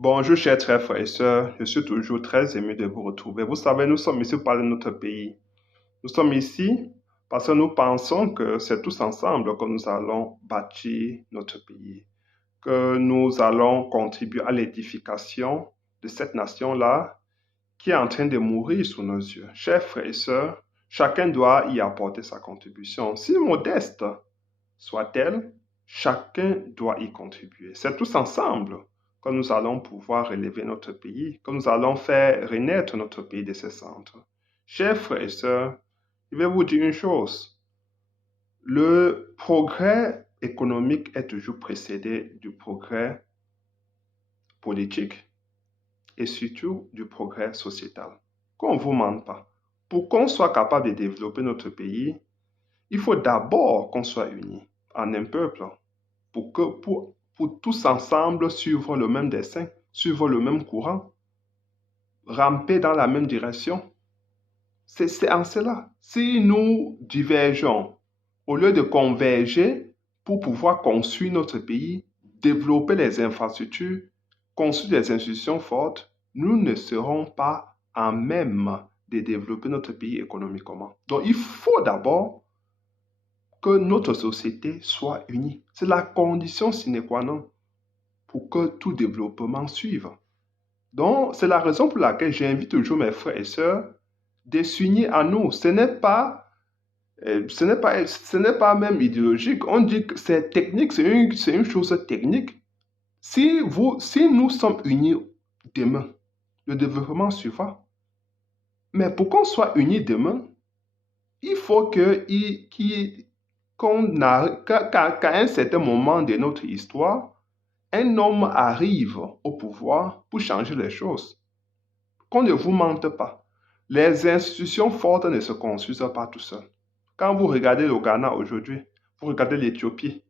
Bonjour, chers frères et sœurs. Je suis toujours très ému de vous retrouver. Vous savez, nous sommes ici pour parler de notre pays. Nous sommes ici parce que nous pensons que c'est tous ensemble que nous allons bâtir notre pays, que nous allons contribuer à l'édification de cette nation-là qui est en train de mourir sous nos yeux. Chers frères et sœurs, chacun doit y apporter sa contribution. Si modeste soit-elle, chacun doit y contribuer. C'est tous ensemble que nous allons pouvoir relever notre pays, que nous allons faire renaître notre pays de ses centres. Chers frères et sœurs, je vais vous dire une chose. Le progrès économique est toujours précédé du progrès politique et surtout du progrès sociétal. Qu'on ne vous mente pas. Pour qu'on soit capable de développer notre pays, il faut d'abord qu'on soit unis en un peuple pour tous ensemble suivre le même dessein, suivre le même courant, ramper dans la même direction. C'est en cela. Si nous divergeons, au lieu de converger pour pouvoir construire notre pays, développer les infrastructures, construire des institutions fortes, nous ne serons pas en même de développer notre pays économiquement. Donc, il faut d'abord que notre société soit unie. C'est la condition sine qua non pour que tout développement suive. Donc, c'est la raison pour laquelle j'invite toujours mes frères et sœurs de s'unir à nous. Ce n'est pas même idéologique. On dit que c'est technique, c'est une chose technique. Si nous sommes unis demain, le développement suivra. Mais pour qu'on soit unis demain, il faut qu'à un certain moment de notre histoire, un homme arrive au pouvoir pour changer les choses. Qu'on ne vous mente pas. Les institutions fortes ne se construisent pas tout seuls. Quand vous regardez le Ghana aujourd'hui, vous regardez l'Éthiopie,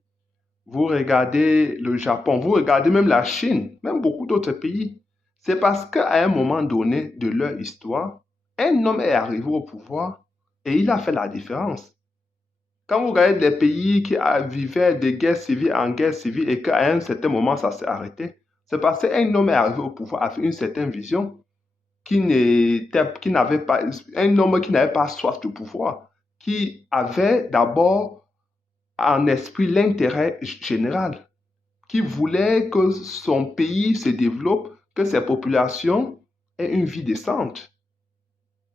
vous regardez le Japon, vous regardez même la Chine, même beaucoup d'autres pays, c'est parce qu'à un moment donné de leur histoire, un homme est arrivé au pouvoir et il a fait la différence. Quand vous regardez des pays qui vivaient de guerre civile en guerre civile et qu'à un certain moment ça s'est arrêté, c'est parce qu'un homme est arrivé au pouvoir avec une certaine vision qui n'avait pas, un homme qui n'avait pas soif de pouvoir, qui avait d'abord en esprit l'intérêt général, qui voulait que son pays se développe, que ses populations aient une vie décente.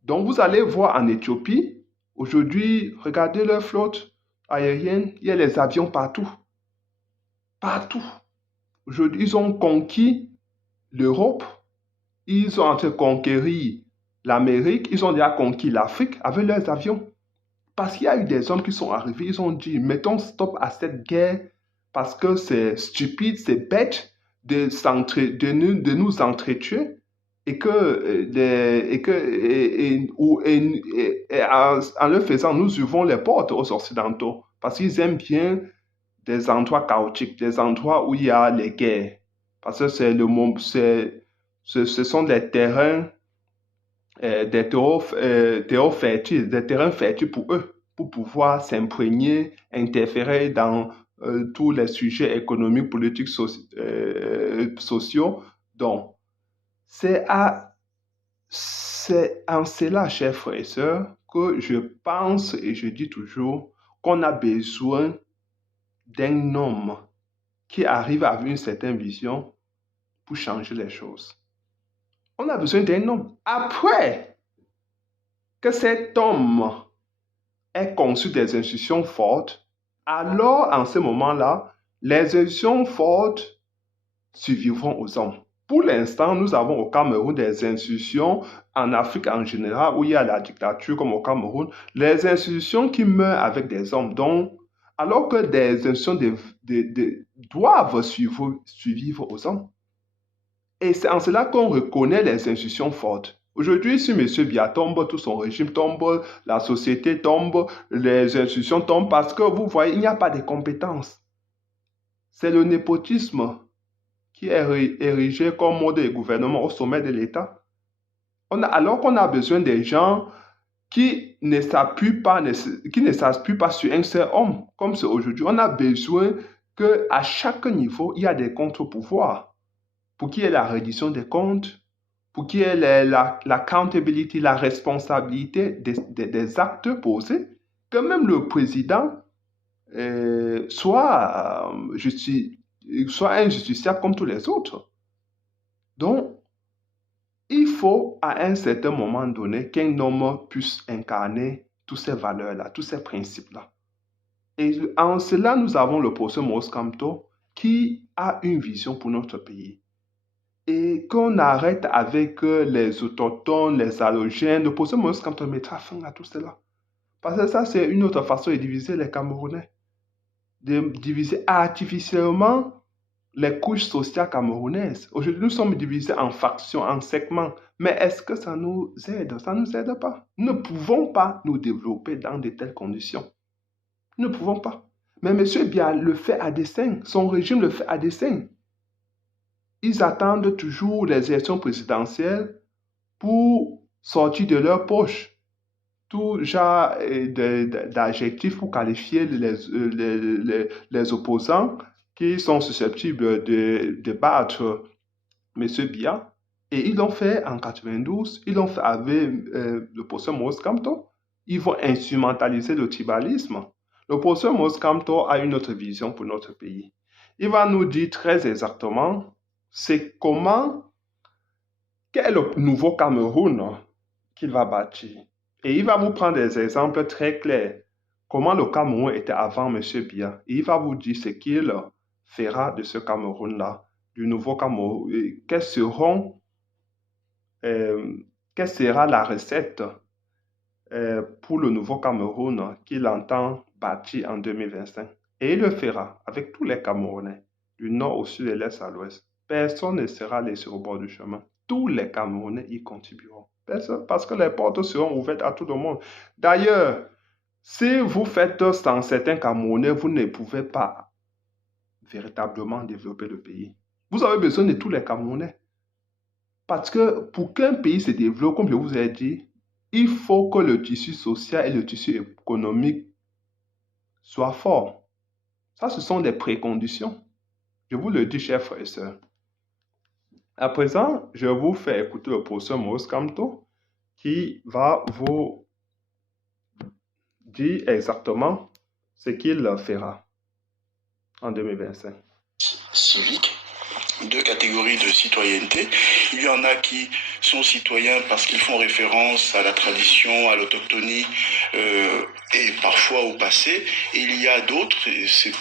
Donc vous allez voir en Éthiopie, aujourd'hui, regardez leur flotte aérienne, il y a les avions partout. Partout. Aujourd'hui, ils ont conquis l'Europe, ils sont en train de conquérir l'Amérique, ils ont déjà conquis l'Afrique avec leurs avions. Parce qu'il y a eu des hommes qui sont arrivés, ils ont dit, mettons stop à cette guerre parce que c'est stupide, c'est bête de nous entretuer et en le faisant, nous ouvrons les portes aux Occidentaux parce qu'ils aiment bien des endroits chaotiques, des endroits où il y a les guerres. Parce que ce sont des terrains, terreaux fertiles, des terrains fertiles pour eux, pour pouvoir s'imprégner, interférer dans tous les sujets économiques, politiques, sociaux. Donc, c'est en cela, chers frères et sœurs, que je pense et je dis toujours qu'on a besoin d'un homme qui arrive avec une certaine vision pour changer les choses. On a besoin d'un homme. Après que cet homme ait conçu des institutions fortes, alors en ce moment-là, les institutions fortes survivront aux hommes. Pour l'instant, nous avons au Cameroun des institutions, en Afrique en général, où il y a la dictature comme au Cameroun, les institutions qui meurent avec des hommes. Donc, alors que des institutions doivent survivre aux hommes. Et c'est en cela qu'on reconnaît les institutions fortes. Aujourd'hui, si M. Biya tombe, tout son régime tombe, la société tombe, les institutions tombent parce que vous voyez, il n'y a pas de compétences. C'est le népotisme qui est érigé comme mode de gouvernement au sommet de l'État. Alors qu'on a besoin des gens qui ne s'appuient pas sur un seul homme, comme c'est aujourd'hui. On a besoin qu'à chaque niveau, il y a des contre-pouvoirs pour qu'il y ait la reddition des comptes, pour qu'il y ait l'accountability, la responsabilité des actes posés, que même le président soit un justiciable comme tous les autres. Donc, il faut à un certain moment donné qu'un homme puisse incarner toutes ces valeurs-là, tous ces principes-là. Et en cela, nous avons le professeur Maurice Kamto qui a une vision pour notre pays. Et qu'on arrête avec les autochtones, les allogènes. Le professeur Maurice Kamto mettra fin à tout cela. Parce que ça, c'est une autre façon de diviser les Camerounais. De diviser artificiellement les couches sociales camerounaises. Aujourd'hui, nous sommes divisés en factions, en segments. Mais est-ce que ça nous aide? Ça ne nous aide pas. Nous ne pouvons pas nous développer dans de telles conditions. Nous ne pouvons pas. Mais M. Biya le fait à dessein. Son régime le fait à dessein. Ils attendent toujours les élections présidentielles pour sortir de leur poche tout genre d'adjectifs pour qualifier les opposants qui sont susceptibles de battre M. Biya. Et ils l'ont fait en 92, ils l'ont fait avec le professeur Maurice Kamto. Ils vont instrumentaliser le tribalisme. Le professeur Maurice Kamto a une autre vision pour notre pays. Il va nous dire très exactement c'est quel est le nouveau Cameroun qu'il va bâtir. Et il va vous prendre des exemples très clairs. Comment le Cameroun était avant M. Biya. Et il va vous dire ce qu'il fera de ce Cameroun-là, du nouveau Cameroun. Quelle sera la recette pour le nouveau Cameroun qu'il entend bâtir en 2025. Et il le fera avec tous les Camerounais, du nord au sud et de l'est à l'ouest. Personne ne sera laissé au bord du chemin. Tous les Camerounais y contribueront. Parce que les portes seront ouvertes à tout le monde. D'ailleurs, si vous faites sans certains Camerounais, vous ne pouvez pas véritablement développer le pays. Vous avez besoin de tous les Camerounais. Parce que pour qu'un pays se développe, comme je vous ai dit, il faut que le tissu social et le tissu économique soient forts. Ça, ce sont des préconditions. Je vous le dis, chers frères et sœurs. À présent, je vous fais écouter le professeur Maurice Kamto qui va vous dire exactement ce qu'il fera en 2025. Civique, deux catégories de citoyenneté. Il y en a qui sont citoyens parce qu'ils font référence à la tradition, à l'autochtonie et parfois au passé. Et il y a d'autres, et c'est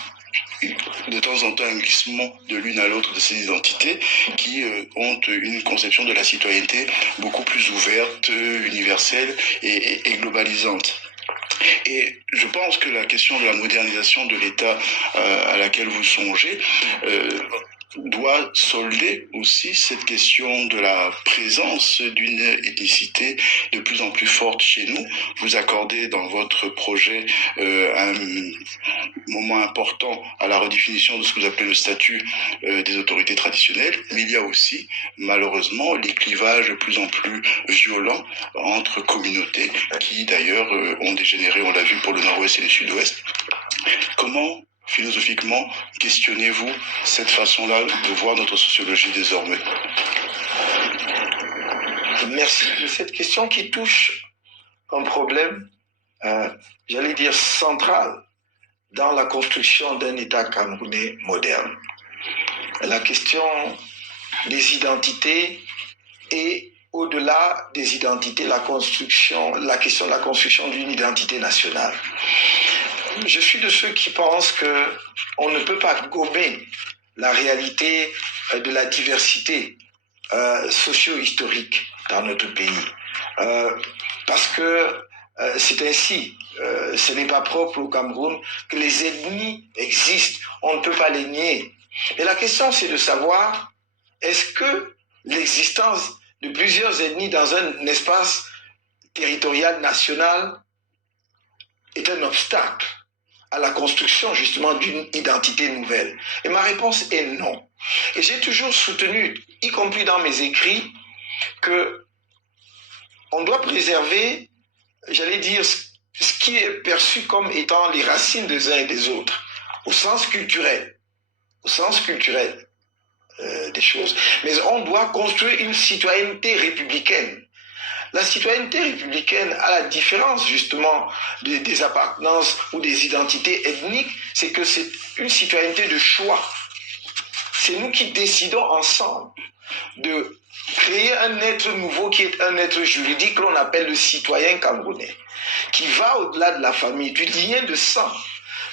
de temps en temps un glissement de l'une à l'autre de ces identités qui ont une conception de la citoyenneté beaucoup plus ouverte, universelle et globalisante. Et je pense que la question de la modernisation de l'État à laquelle vous songez doit solder aussi cette question de la présence d'une ethnicité de plus en plus forte chez nous. Vous accordez dans votre projet un moment important à la redéfinition de ce que vous appelez le statut des autorités traditionnelles, mais il y a aussi malheureusement les clivages de plus en plus violents entre communautés qui d'ailleurs ont dégénéré, on l'a vu pour le nord-ouest et le sud-ouest. Comment philosophiquement, questionnez-vous cette façon-là de voir notre sociologie désormais? Merci de cette question qui touche un problème, j'allais dire central, dans la construction d'un État camerounais moderne. La question des identités et au-delà des identités, la question de la construction d'une identité nationale. Je suis de ceux qui pensent qu'on ne peut pas gommer la réalité de la diversité socio-historique dans notre pays. Parce que c'est ainsi, ce n'est pas propre au Cameroun, que les ethnies existent, on ne peut pas les nier. Et la question, c'est de savoir, est-ce que l'existence de plusieurs ethnies dans un espace territorial national est un obstacle à la construction justement d'une identité nouvelle? Et ma réponse est non. Et j'ai toujours soutenu, y compris dans mes écrits, que on doit préserver, j'allais dire, ce qui est perçu comme étant les racines des uns et des autres, au sens culturel. Au sens culturel. des choses. Mais on doit construire une citoyenneté républicaine. La citoyenneté républicaine, à la différence justement des appartenances ou des identités ethniques, c'est que c'est une citoyenneté de choix. C'est nous qui décidons ensemble de créer un être nouveau qui est un être juridique que l'on appelle le citoyen camerounais, qui va au-delà de la famille, du lien de sang,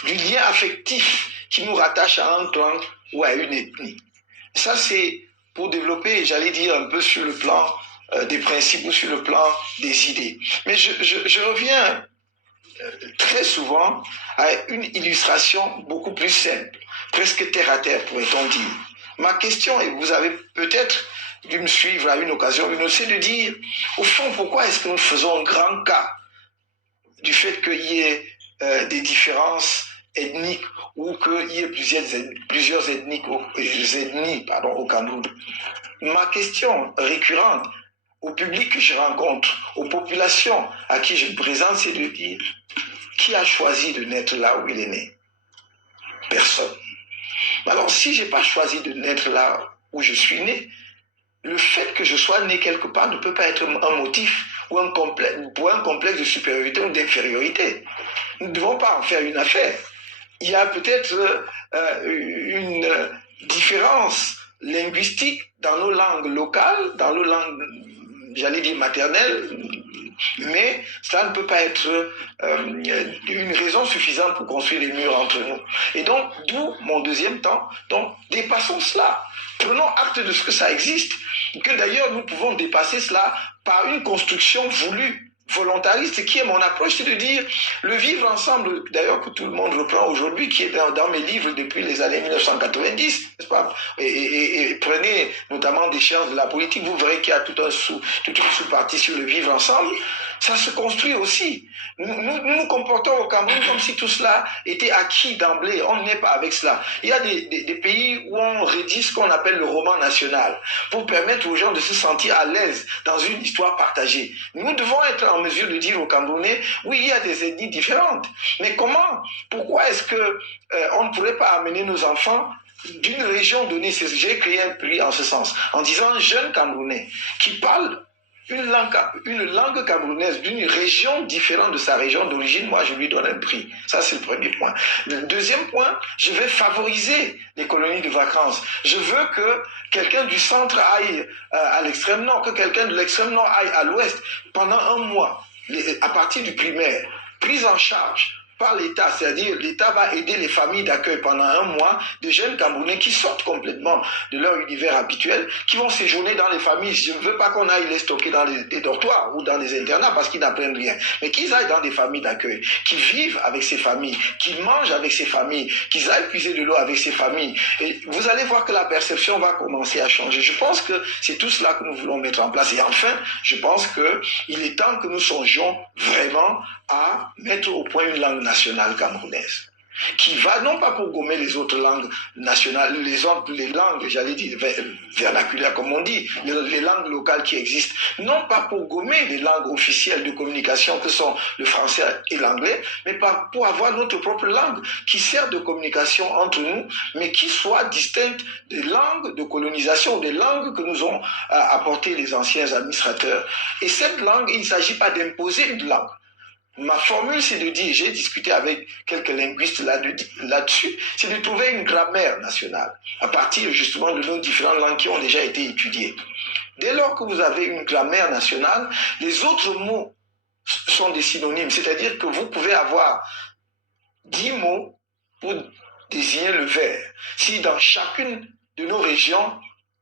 du lien affectif qui nous rattache à un clan ou à une ethnie. Ça, c'est pour développer, j'allais dire, un peu sur le plan des principes ou sur le plan des idées. Mais je reviens très souvent à une illustration beaucoup plus simple, presque terre à terre, pourrait-on dire. Ma question, et vous avez peut-être dû me suivre à une occasion, c'est de dire, au fond, pourquoi est-ce que nous faisons un grand cas du fait qu'il y ait des différences ethniques ou qu'il y ait plusieurs ethnies au Cameroun. Ma question récurrente au public que je rencontre, aux populations à qui je me présente, c'est de dire qui a choisi de naître là où il est né? Personne. Alors si je n'ai pas choisi de naître là où je suis né, le fait que je sois né quelque part ne peut pas être un motif ou un complexe de supériorité ou d'infériorité. Nous ne devons pas en faire une affaire. Il y a peut-être une différence linguistique dans nos langues locales, dans nos langues, j'allais dire maternelles, mais ça ne peut pas être une raison suffisante pour construire des murs entre nous. Et donc, d'où mon deuxième temps. Donc, dépassons cela. Prenons acte de ce que ça existe, que d'ailleurs nous pouvons dépasser cela par une construction voulue, volontariste, qui est mon approche, c'est de dire le vivre ensemble, d'ailleurs que tout le monde reprend aujourd'hui, qui est dans mes livres depuis les années 1990, n'est-ce pas? Et prenez notamment des sciences de la politique, vous verrez qu'il y a toute une sous-partie sur le vivre ensemble. Ça se construit aussi. Nous nous comportons au Cameroun comme si tout cela était acquis d'emblée. On n'est pas avec cela. Il y a des pays où on rédige ce qu'on appelle le roman national pour permettre aux gens de se sentir à l'aise dans une histoire partagée. Nous devons être en mesure de dire aux Camerounais, oui, il y a des ethnies différentes. Mais comment? Pourquoi est-ce que on ne pourrait pas amener nos enfants d'une région donnée? J'ai créé un prix en ce sens, en disant jeunes Camerounais qui parlent une langue camerounaise d'une région différente de sa région d'origine, moi je lui donne un prix. Ça c'est le premier point. Le deuxième point, je vais favoriser les colonies de vacances. Je veux que quelqu'un du centre aille à l'extrême nord, que quelqu'un de l'extrême nord aille à l'ouest pendant un mois, à partir du primaire, prise en charge par l'État, c'est-à-dire l'État va aider les familles d'accueil pendant un mois de jeunes Camerounais qui sortent complètement de leur univers habituel, qui vont séjourner dans les familles. Je ne veux pas qu'on aille les stocker dans des dortoirs ou dans des internats parce qu'ils n'apprennent rien, mais qu'ils aillent dans des familles d'accueil, qu'ils vivent avec ces familles, qu'ils mangent avec ces familles, qu'ils aillent puiser de l'eau avec ces familles. Et vous allez voir que la perception va commencer à changer. Je pense que c'est tout cela que nous voulons mettre en place. Et enfin, je pense qu'il est temps que nous songions vraiment à mettre au point une langue nationale camerounaise, qui va non pas pour gommer les autres langues nationales, les langues, j'allais dire, vernaculaires comme on dit, les langues locales qui existent, non pas pour gommer les langues officielles de communication que sont le français et l'anglais, mais pour avoir notre propre langue qui sert de communication entre nous, mais qui soit distincte des langues de colonisation, des langues que nous ont apportées les anciens administrateurs. Et cette langue, il ne s'agit pas d'imposer une langue. Ma formule, c'est de dire, j'ai discuté avec quelques linguistes là-dessus, c'est de trouver une grammaire nationale, à partir justement de nos différentes langues qui ont déjà été étudiées. Dès lors que vous avez une grammaire nationale, les autres mots sont des synonymes, c'est-à-dire que vous pouvez avoir 10 mots pour désigner le vert. Si dans chacune de nos régions,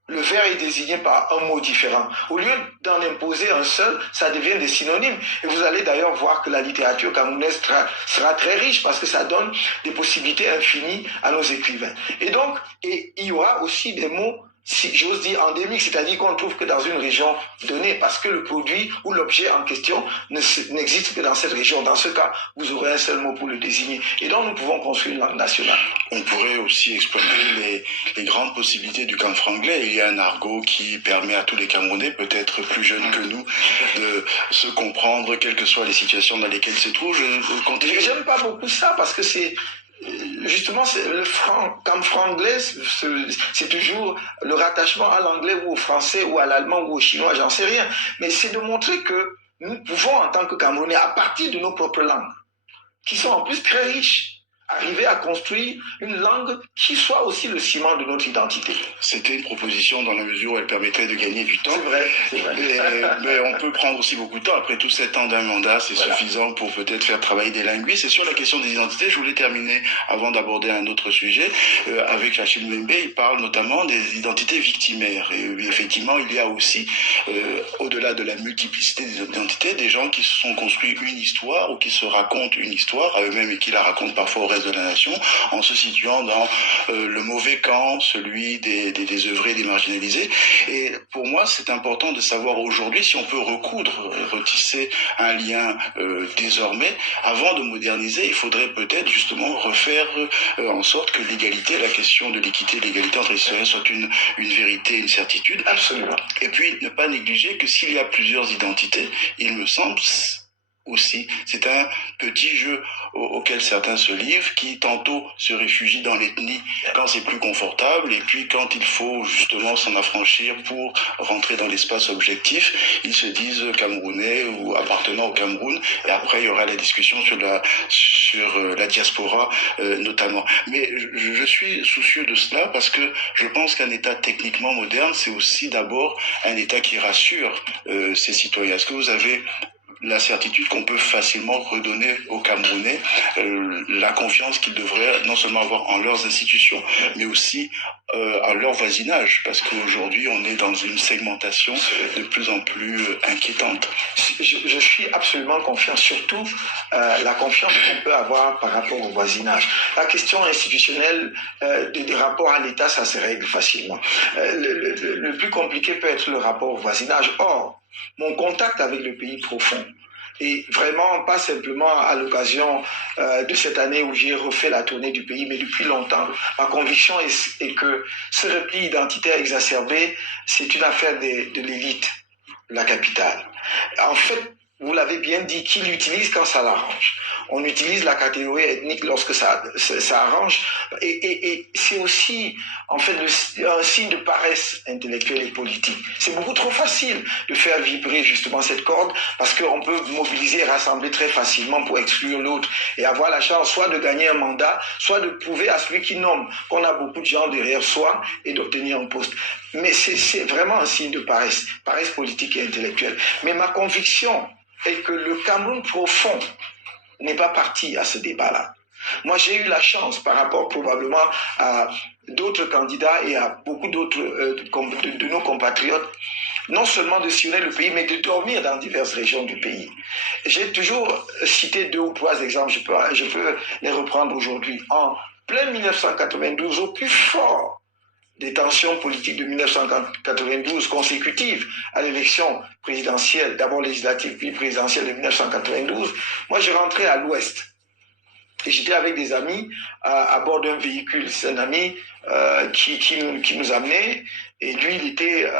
le vert est désigné par un mot différent. Au lieu d'en imposer un seul, ça devient des synonymes. Et vous allez d'ailleurs voir que la littérature camerounaise sera très riche parce que ça donne des possibilités infinies à nos écrivains. Et donc, il y aura aussi des mots, si j'ose dire, endémiques, c'est-à-dire qu'on ne trouve que dans une région donnée parce que le produit ou l'objet en question n'existe que dans cette région. Dans ce cas, vous aurez un seul mot pour le désigner. Et donc, nous pouvons construire une langue nationale. On pourrait aussi exploiter les grandes possibilités du camfranglais. Il y a un argot qui permet à tous les Camerounais, peut-être plus jeunes que nous, de se comprendre, quelles que soient les situations dans lesquelles ils se trouvent. J'aime pas beaucoup ça parce que justement, comme franglais, c'est toujours le rattachement à l'anglais ou au français ou à l'allemand ou au chinois, j'en sais rien. Mais c'est de montrer que nous pouvons, en tant que Camerounais, à partir de nos propres langues, qui sont en plus très riches, arriver à construire une langue qui soit aussi le ciment de notre identité. C'était une proposition dans la mesure où elle permettrait de gagner du temps. C'est vrai. Mais on peut prendre aussi beaucoup de temps. Après tous 7 ans d'un mandat, c'est suffisant pour peut-être faire travailler des linguistes. Et sur la question des identités, je voulais terminer, avant d'aborder un autre sujet, avec Achille Mbembe, il parle notamment des identités victimaires. Et effectivement, il y a aussi, au-delà de la multiplicité des identités, des gens qui se sont construits une histoire ou qui se racontent une histoire à eux-mêmes et qui la racontent parfois au reste de la nation, en se situant dans le mauvais camp, celui des œuvrés, des marginalisés. Et pour moi, c'est important de savoir aujourd'hui si on peut recoudre, retisser un lien désormais. Avant de moderniser, il faudrait peut-être justement refaire en sorte que l'égalité, la question de l'équité, l'égalité entre les citoyens soit une vérité, une certitude. Absolument. Et puis, ne pas négliger que s'il y a plusieurs identités, il me semble aussi, c'est un petit jeu auquel certains se livrent, qui tantôt se réfugient dans l'ethnie quand c'est plus confortable, et puis quand il faut justement s'en affranchir pour rentrer dans l'espace objectif, ils se disent camerounais ou appartenant au Cameroun, et après il y aura la discussion sur la diaspora notamment. Mais je suis soucieux de cela parce que je pense qu'un État techniquement moderne, c'est aussi d'abord un État qui rassure ses citoyens. Est-ce que vous avez la certitude qu'on peut facilement redonner aux Camerounais la confiance qu'ils devraient non seulement avoir en leurs institutions, mais aussi à leur voisinage, parce qu'aujourd'hui on est dans une segmentation de plus en plus inquiétante. Je suis absolument confiant, surtout la confiance qu'on peut avoir par rapport au voisinage. La question institutionnelle des rapports à l'État, ça se règle facilement. Le plus compliqué peut être le rapport au voisinage. Or, mon contact avec le pays profond, et vraiment pas simplement à l'occasion de cette année où j'ai refait la tournée du pays, mais depuis longtemps, ma conviction est que ce repli identitaire exacerbé, c'est une affaire de l'élite, la capitale. En fait, vous l'avez bien dit, qui l'utilise quand ça l'arrange. On utilise la catégorie ethnique lorsque ça arrange. Et c'est aussi, en fait, un signe de paresse intellectuelle et politique. C'est beaucoup trop facile de faire vibrer justement cette corde parce qu'on peut mobiliser et rassembler très facilement pour exclure l'autre et avoir la chance soit de gagner un mandat, soit de prouver à celui qui nomme qu'on a beaucoup de gens derrière soi et d'obtenir un poste. Mais c'est vraiment un signe de paresse politique et intellectuelle. Mais ma conviction est que le Cameroun profond n'est pas parti à ce débat-là. Moi, j'ai eu la chance, par rapport probablement à d'autres candidats et à beaucoup d'autres de nos compatriotes, non seulement de sillonner le pays, mais de dormir dans diverses régions du pays. J'ai toujours cité 2 ou 3 exemples, je peux les reprendre aujourd'hui. En plein 1992, au plus fort des tensions politiques de 1992 consécutives à l'élection présidentielle, d'abord législative puis présidentielle de 1992, moi je rentrais à l'ouest. Et j'étais avec des amis à bord d'un véhicule. C'est un ami qui nous amenait, et lui il était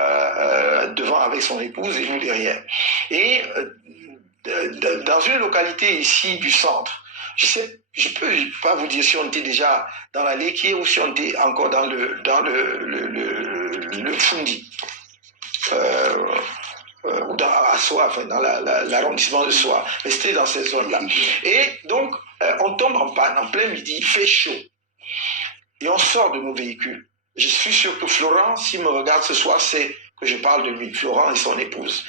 devant avec son épouse et nous derrière. Et dans une localité ici du centre, je peux pas vous dire si on était déjà dans la Léquier ou si on était encore dans le Fundi, ou à Soie, enfin dans l'arrondissement de Soie. Mais c'était dans ces zones-là. Et donc, on tombe en panne, en plein midi, il fait chaud. Et on sort de nos véhicules. Je suis sûr que Florent, s'il me regarde ce soir, c'est que je parle de lui, Florent et son épouse.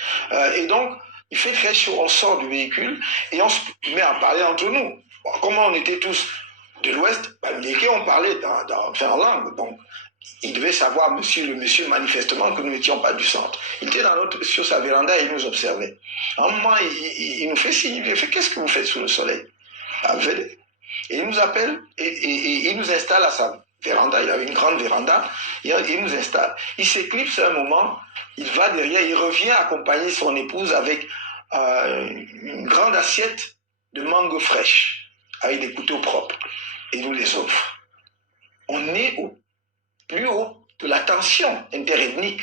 Et donc, il fait très chaud, on sort du véhicule et on se met à parler entre nous. Bon, comme on était tous de l'Ouest, on parlait en langue. Donc, il devait savoir, le monsieur, manifestement, que nous n'étions pas du centre. Il était sur sa véranda et il nous observait. À un moment, il nous fait signe, il fait « Qu'est-ce que vous faites sous le soleil ?» Venez. Et il nous appelle et il nous installe à sa véranda. Il avait une grande véranda. Il nous installe. Il s'éclipse un moment. Il va derrière. Il revient accompagner son épouse avec une grande assiette de mangue fraîche avec des couteaux propres. Et nous les offre. On est au plus haut de la tension interethnique.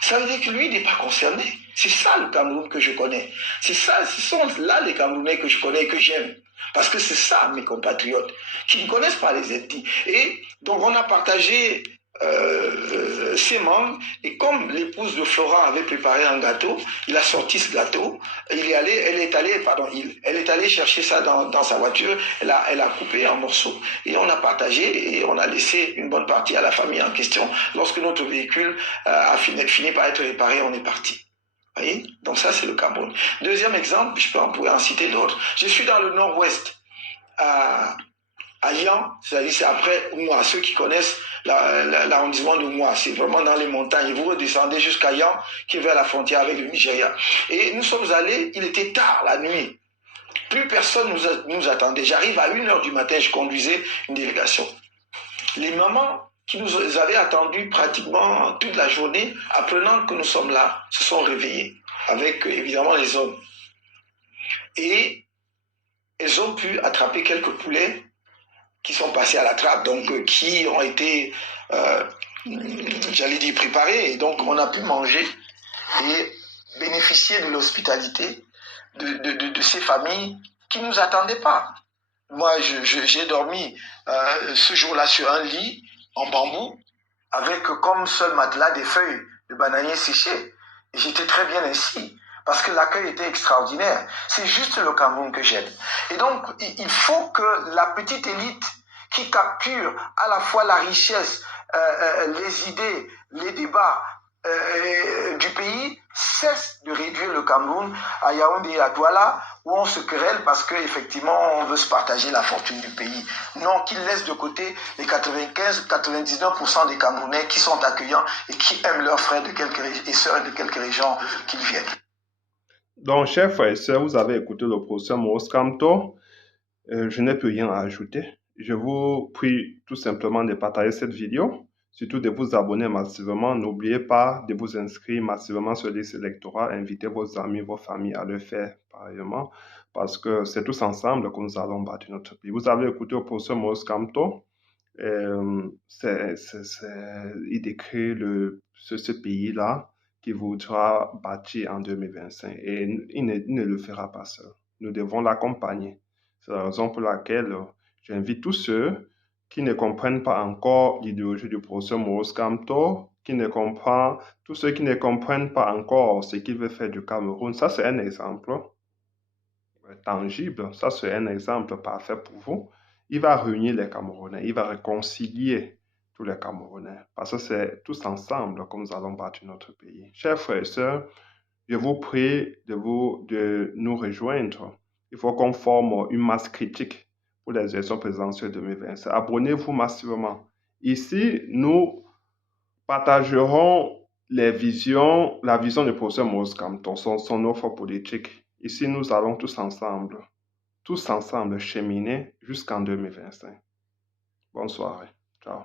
Ça veut dire que lui n'est pas concerné. C'est ça le Cameroun que je connais. Ce sont là les Camerounais que je connais et que j'aime. Parce que c'est ça, mes compatriotes, qui ne connaissent pas les ethnies. Et donc, on a partagé ses membres, et comme l'épouse de Florent avait préparé un gâteau, il a sorti ce gâteau, elle est allée chercher ça dans sa voiture, elle a coupé en morceaux, et on a partagé, et on a laissé une bonne partie à la famille en question. Lorsque notre véhicule a fini par être réparé, on est parti. Vous voyez? Donc ça, c'est le Cameroun. Deuxième exemple, on pourrait en citer d'autres. Je suis dans le nord-ouest, à Yan, c'est-à-dire c'est après Oumoua. Ceux qui connaissent l'arrondissement de Oumoua, c'est vraiment dans les montagnes. Vous redescendez jusqu'à Yan, qui est vers la frontière avec le Nigeria. Et nous sommes allés, il était tard la nuit. Plus personne nous attendait. J'arrive à 1h du matin, je conduisais une délégation. Les mamans qui nous avaient attendus pratiquement toute la journée, apprenant que nous sommes là, se sont réveillées, avec évidemment les hommes. Et elles ont pu attraper quelques poulets qui sont passés à la trappe, donc qui ont été, j'allais dire, préparés. Et donc, on a pu manger et bénéficier de l'hospitalité de ces familles qui ne nous attendaient pas. Moi, j'ai dormi ce jour-là sur un lit en bambou, avec comme seul matelas des feuilles de bananier séchées. Et j'étais très bien ainsi, parce que l'accueil était extraordinaire. C'est juste le Cameroun que j'aime. Et donc, il faut que la petite élite qui capture à la fois la richesse, les idées, les débats du pays, cesse de réduire le Cameroun à Yaoundé et à Douala, où on se querelle parce qu'effectivement, on veut se partager la fortune du pays. Non, qu'il laisse de côté les 95-99% des Camerounais qui sont accueillants et qui aiment leurs frères et sœurs de quelque région qu'ils viennent. Donc, chers frères et sœurs, vous avez écouté le professeur Maurice Kamto. Je n'ai plus rien à ajouter. Je vous prie tout simplement de partager cette vidéo, surtout de vous abonner massivement. N'oubliez pas de vous inscrire massivement sur les listes électorales. Invitez vos amis, vos familles à le faire pareillement, parce que c'est tous ensemble que nous allons bâtir notre pays. Vous avez écouté le professeur Maurice Kamto. Il décrit ce pays-là qui voudra bâtir en 2025, et il ne le fera pas seul. Nous devons l'accompagner. C'est la raison pour laquelle j'invite tous ceux qui ne comprennent pas encore l'idéologie du professeur Maurice Kamto, tous ceux qui ne comprennent pas encore ce qu'il veut faire du Cameroun. Ça, c'est un exemple tangible. Ça, c'est un exemple parfait pour vous. Il va réunir les Camerounais, il va réconcilier tous les Camerounais, parce que c'est tous ensemble que nous allons bâtir notre pays. Chers frères et sœurs, je vous prie de nous rejoindre. Il faut qu'on forme une masse critique pour les élections présidentielles 2025. Abonnez-vous massivement. Ici, nous partagerons la vision du professeur Maurice Kamto, son offre politique. Ici, nous allons tous ensemble cheminer jusqu'en 2025. Bonne soirée. Ciao.